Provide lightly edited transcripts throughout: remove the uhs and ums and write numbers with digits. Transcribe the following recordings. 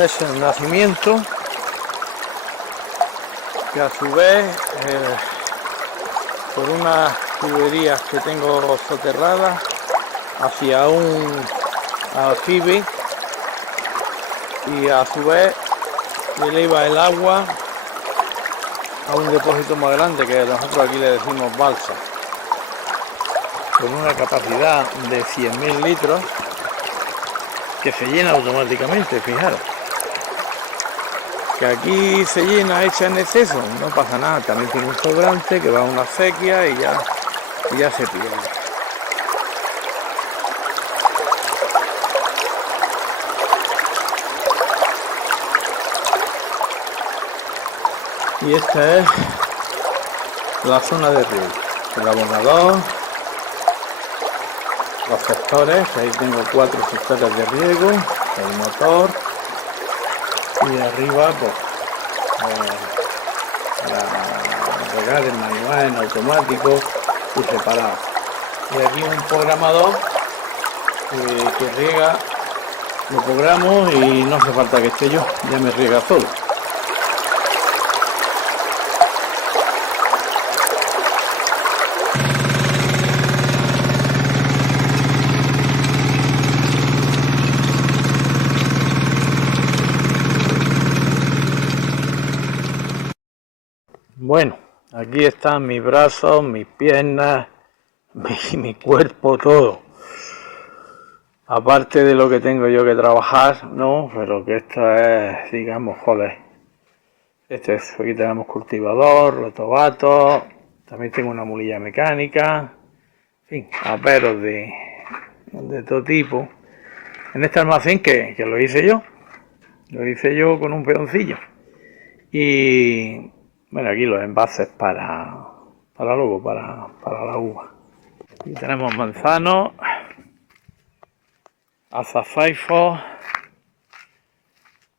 es el nacimiento, que a su vez por unas tuberías que tengo soterradas hacia un aljibe, y a su vez eleva el agua a un depósito más grande que nosotros aquí le decimos balsa, con una capacidad de 100.000 litros que se llena automáticamente. Fijaros que aquí se llena hecha en exceso, no pasa nada, también tiene un sobrante que va a una sequía y ya se pierde. Y esta es la zona de riego, el abonador, los sectores, ahí tengo 4 sectores de riego, el motor, y arriba pues para regar en manual, en automático y separado. Y aquí un programador que riega, lo programo y no hace falta que esté yo, ya me riega solo. Bueno, aquí están mis brazos, mis piernas, mi cuerpo, todo. Aparte de lo que tengo yo que trabajar, ¿no? Pero que esto es, digamos, joder. Aquí tenemos cultivador, rotovatos, también tengo una mulilla mecánica, en fin, aperos de todo tipo. En este almacén que lo hice yo con un peoncillo. Y bueno, aquí los envases para la uva. Aquí tenemos manzanos, azafaifos,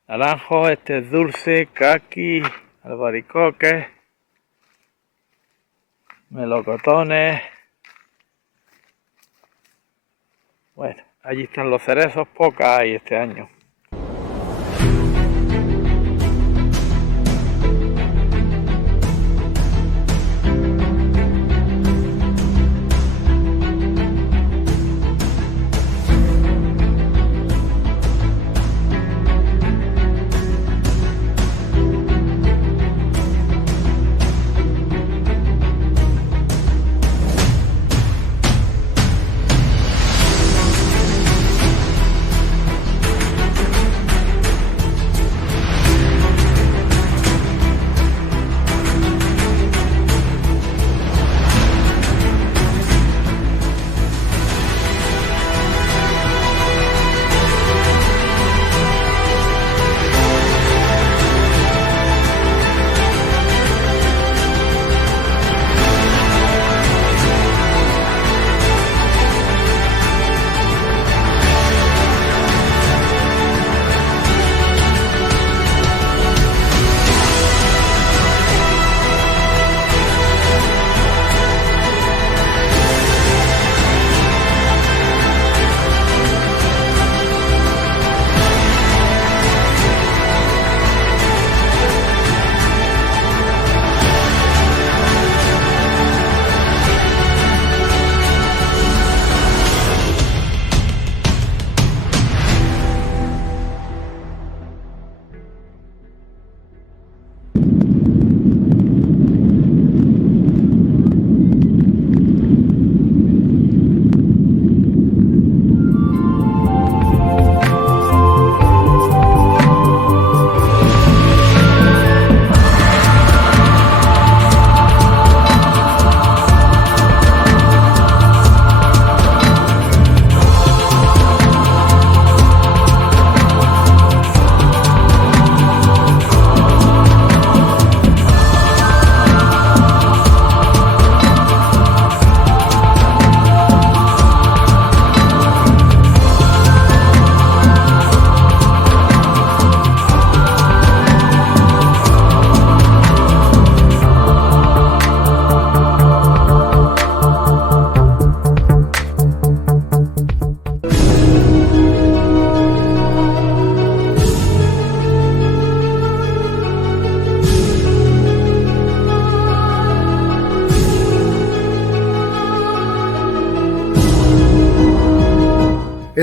naranjos, este es dulce, caqui, albaricoques, melocotones. Bueno, allí están los cerezos, pocas hay este año.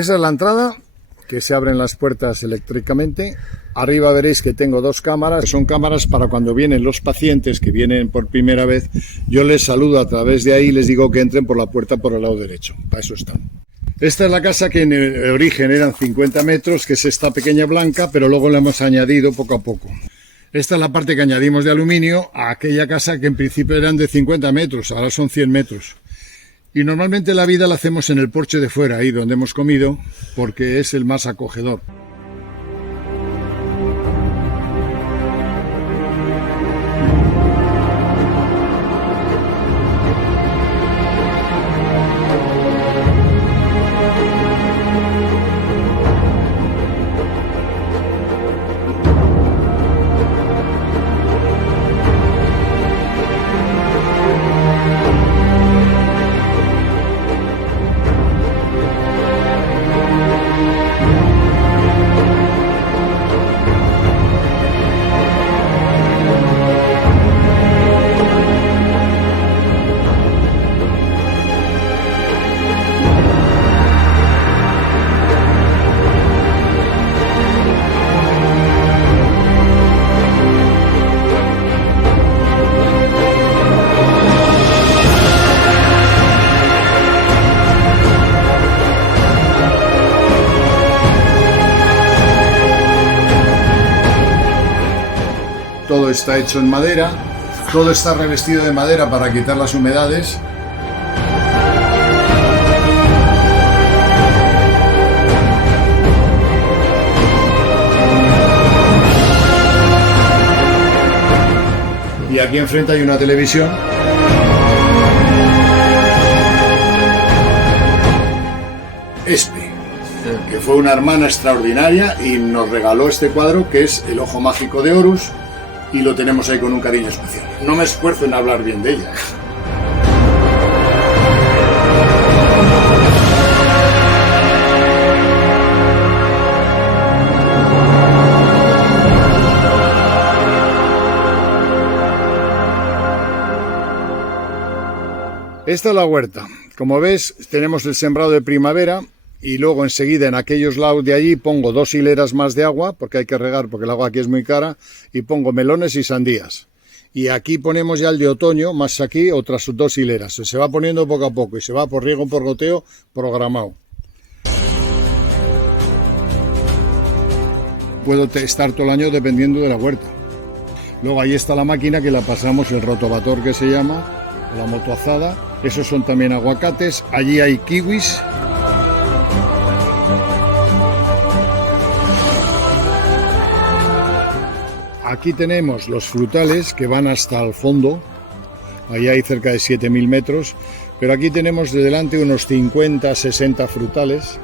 Esa es la entrada, que se abren las puertas eléctricamente. Arriba veréis que tengo dos cámaras, son cámaras para cuando vienen los pacientes que vienen por primera vez, yo les saludo a través de ahí y les digo que entren por la puerta por el lado derecho, para eso están. Esta es la casa que en el origen eran 50 metros, que es esta pequeña blanca, pero luego la hemos añadido poco a poco. Esta es la parte que añadimos de aluminio a aquella casa que en principio eran de 50 metros, ahora son 100 metros. Y normalmente la vida la hacemos en el porche de fuera, ahí donde hemos comido, porque es el más acogedor. Todo está hecho en madera, todo está revestido de madera para quitar las humedades. Y aquí enfrente hay una televisión. Espe, que fue una hermana extraordinaria y nos regaló este cuadro que es El ojo mágico de Horus. Y lo tenemos ahí con un cariño especial. No me esfuerzo en hablar bien de ella. Esta es la huerta. Como ves, tenemos el sembrado de primavera. Y luego enseguida en aquellos lados de allí pongo 2 hileras más de agua, porque hay que regar, porque el agua aquí es muy cara, y pongo melones y sandías. Y aquí ponemos ya el de otoño, más aquí otras 2 hileras. Se va poniendo poco a poco y se va por riego, por goteo, programado. Puedo estar todo el año dependiendo de la huerta. Luego ahí está la máquina que la pasamos, el rotovator que se llama, la motoazada. Esos son también aguacates. Allí hay kiwis. Aquí tenemos los frutales que van hasta el fondo, ahí hay cerca de 7.000 metros, pero aquí tenemos de delante unos 50-60 frutales.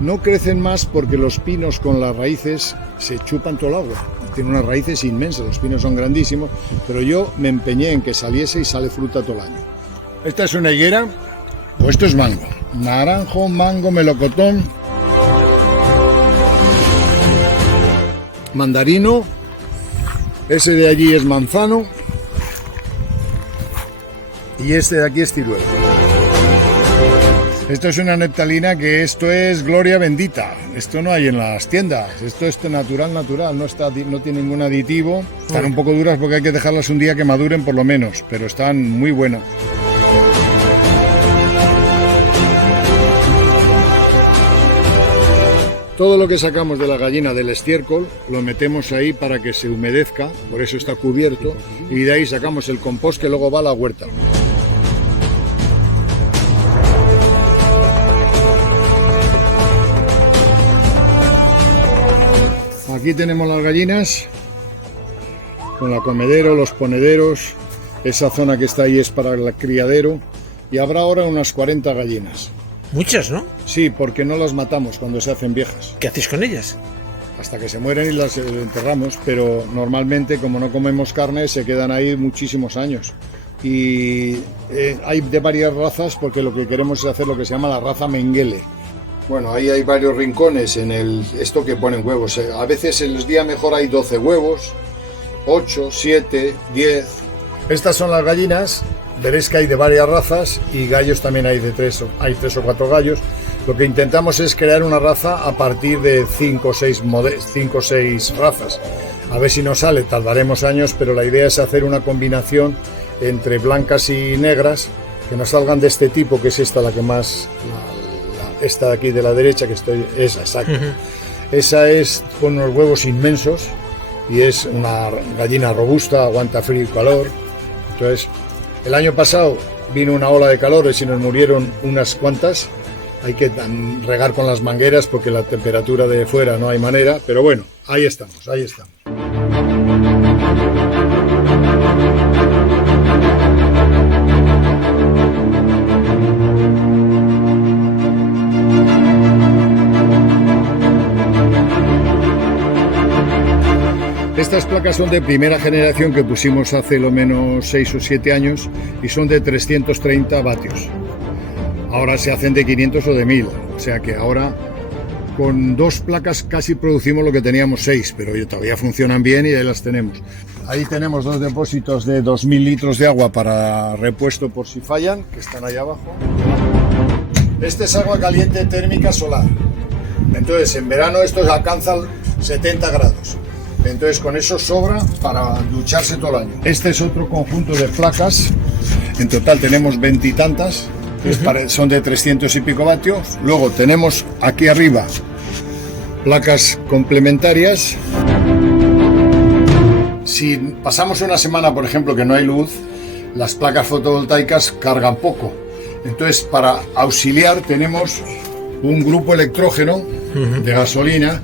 No crecen más porque los pinos con las raíces se chupan todo el agua, tienen unas raíces inmensas, los pinos son grandísimos, pero yo me empeñé en que saliese y sale fruta todo el año. Esta es una higuera, o esto es mango, naranjo, mango, melocotón, mandarino. Ese de allí es manzano y este de aquí es ciruelo. Esto es una neptalina que esto es gloria bendita. Esto no hay en las tiendas. Esto es natural, no tiene ningún aditivo. Están un poco duras porque hay que dejarlas un día que maduren por lo menos, pero están muy buenas. Todo lo que sacamos de la gallina del estiércol lo metemos ahí para que se humedezca, por eso está cubierto, y de ahí sacamos el compost que luego va a la huerta. Aquí tenemos las gallinas, con la comedero, los ponederos, esa zona que está ahí es para el criadero, y habrá ahora unas 40 gallinas. Muchas, ¿no? Sí, porque no las matamos cuando se hacen viejas. ¿Qué hacéis con ellas? Hasta que se mueren y las enterramos, pero normalmente como no comemos carne se quedan ahí muchísimos años. Y hay de varias razas porque lo que queremos es hacer lo que se llama la raza Mengele. Bueno, ahí hay varios rincones en esto que ponen huevos. A veces el día mejor hay 12 huevos, 8, 7, 10. Estas son las gallinas. Veréis que hay de varias razas y gallos también hay de 3 o 4 gallos. Lo que intentamos es crear una raza a partir de 5 o 6 razas. A ver si nos sale, tardaremos años, pero la idea es hacer una combinación entre blancas y negras que nos salgan de este tipo, que es esta la que más, esta de aquí de la derecha, que esa, exacto. Esa es con unos huevos inmensos y es una gallina robusta, aguanta frío y calor. Entonces, el año pasado vino una ola de calor y se nos murieron unas cuantas. Hay que regar con las mangueras porque la temperatura de fuera no hay manera, pero bueno, ahí estamos, ahí estamos. Estas placas son de primera generación que pusimos hace lo menos 6 o 7 años y son de 330 vatios. Ahora se hacen de 500 o de 1000, o sea que ahora con 2 placas casi producimos lo que teníamos 6, pero todavía funcionan bien y ahí las tenemos. Ahí tenemos 2 depósitos de 2000 litros de agua para repuesto por si fallan, que están ahí abajo. Este es agua caliente térmica solar. Entonces en verano estos alcanzan 70 grados. Entonces con eso sobra para ducharse todo el año. Este es otro conjunto de placas. En total tenemos 20 y tantas. Son de 300 y pico vatios. Luego tenemos aquí arriba placas complementarias. Si pasamos una semana, por ejemplo, que no hay luz, las placas fotovoltaicas cargan poco. Entonces, para auxiliar tenemos un grupo electrógeno de gasolina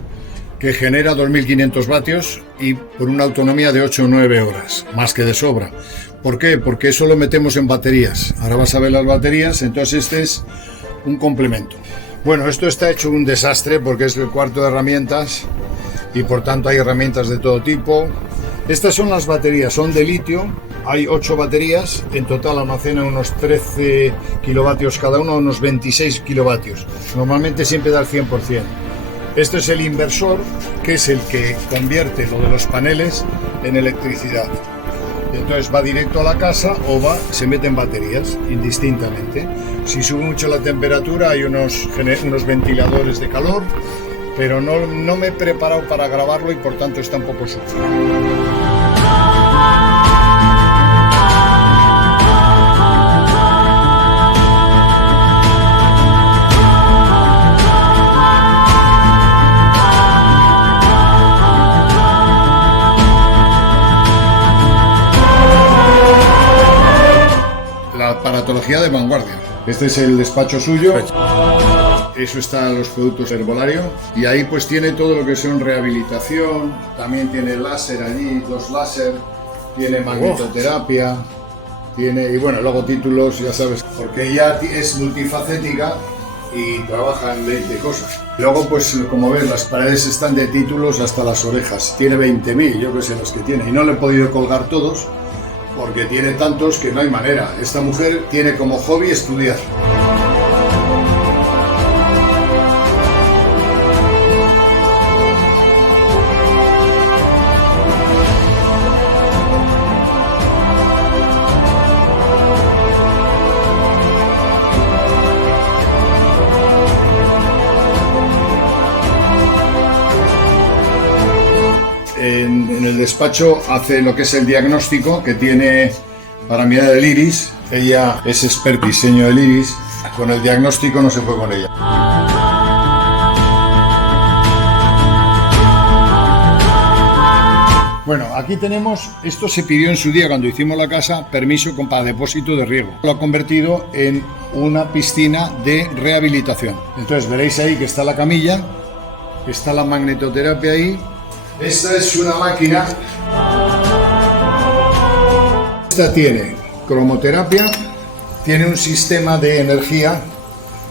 que genera 2.500 vatios y por una autonomía de 8 o 9 horas, más que de sobra. ¿Por qué? Porque eso lo metemos en baterías. Ahora vas a ver las baterías, entonces este es un complemento. Bueno, esto está hecho un desastre porque es el cuarto de herramientas y por tanto hay herramientas de todo tipo. Estas son las baterías, son de litio, hay 8 baterías, en total almacenan unos 13 kilovatios cada uno, unos 26 kilovatios. Normalmente siempre da el 100%. Este es el inversor, que es el que convierte lo de los paneles en electricidad. Entonces va directo a la casa o se mete en baterías, indistintamente. Si sube mucho la temperatura hay unos ventiladores de calor, pero no me he preparado para grabarlo y por tanto está un poco sucio. Aparatología de vanguardia. Este es el despacho suyo. Eso está los productos herbolario y ahí pues tiene todo lo que son rehabilitación, también tiene láser allí, 2 láser, tiene magnetoterapia, tiene, y bueno, luego títulos, ya sabes, porque ella es multifacética y trabaja en 20 cosas. Luego pues como ves las paredes están de títulos hasta las orejas, tiene 20.000, yo que sé los que tiene, y no le he podido colgar todos porque tiene tantos que no hay manera. Esta mujer tiene como hobby estudiar. En el despacho hace lo que es el diagnóstico que tiene para mirar el iris. Ella es experta en diseño del iris. Con el diagnóstico no se fue con ella. Bueno, aquí tenemos, esto se pidió en su día cuando hicimos la casa, permiso para depósito de riego. Lo ha convertido en una piscina de rehabilitación. Entonces veréis ahí que está la camilla, está la magnetoterapia ahí. Esta es una máquina. Esta tiene cromoterapia, tiene un sistema de energía.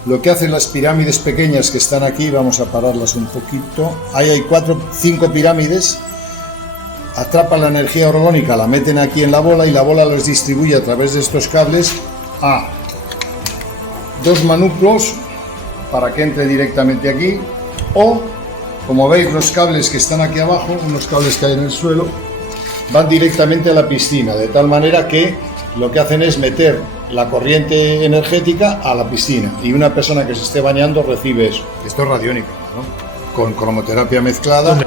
Lo que hacen las pirámides pequeñas que están aquí, vamos a pararlas un poquito. Ahí hay 5 pirámides. Atrapan la energía orgónica, la meten aquí en la bola y la bola los distribuye a través de estos cables a 2 manúculos para que entre directamente aquí, o como veis los cables que están aquí abajo, unos cables que hay en el suelo, van directamente a la piscina, de tal manera que lo que hacen es meter la corriente energética a la piscina y una persona que se esté bañando recibe eso. Esto es radiónico, ¿no? Con cromoterapia mezclada.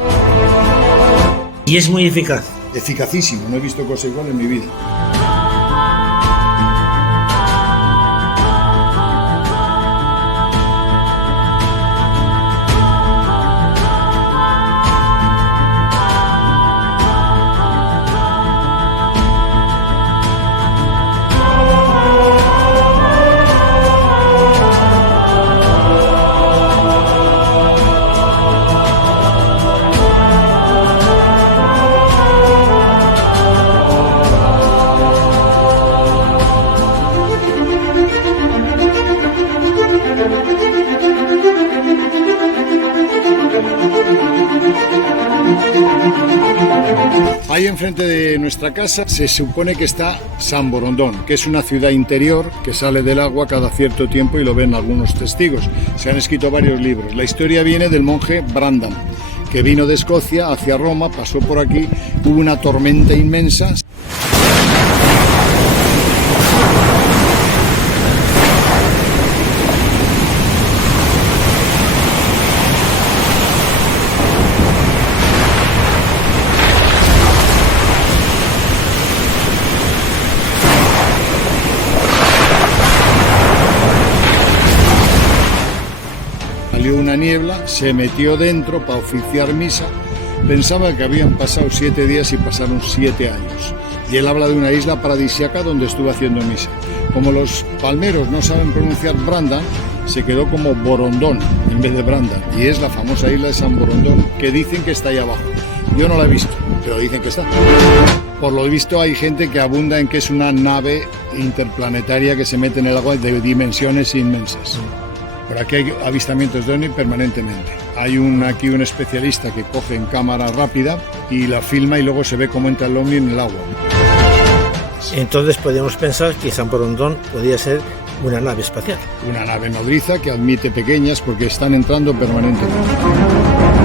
Y es muy eficaz. Eficacísimo, no he visto cosa igual en mi vida. Ahí enfrente de nuestra casa se supone que está San Borondón, que es una ciudad interior que sale del agua cada cierto tiempo y lo ven algunos testigos. Se han escrito varios libros. La historia viene del monje Brandan, que vino de Escocia hacia Roma, pasó por aquí, hubo una tormenta inmensa. Salió una niebla, se metió dentro para oficiar misa, pensaba que habían pasado 7 días y pasaron 7 años. Y él habla de una isla paradisíaca donde estuvo haciendo misa. Como los palmeros no saben pronunciar Brandan, se quedó como Borondón en vez de Brandan. Y es la famosa isla de San Borondón, que dicen que está ahí abajo. Yo no la he visto, pero dicen que está. Por lo visto hay gente que abunda en que es una nave interplanetaria que se mete en el agua de dimensiones inmensas. Por aquí hay avistamientos de ovni permanentemente. Hay aquí un especialista que coge en cámara rápida y la filma y luego se ve cómo entra el ovni en el agua. Entonces podemos pensar que San Borondón podría ser una nave espacial. Una nave nodriza que admite pequeñas porque están entrando permanentemente.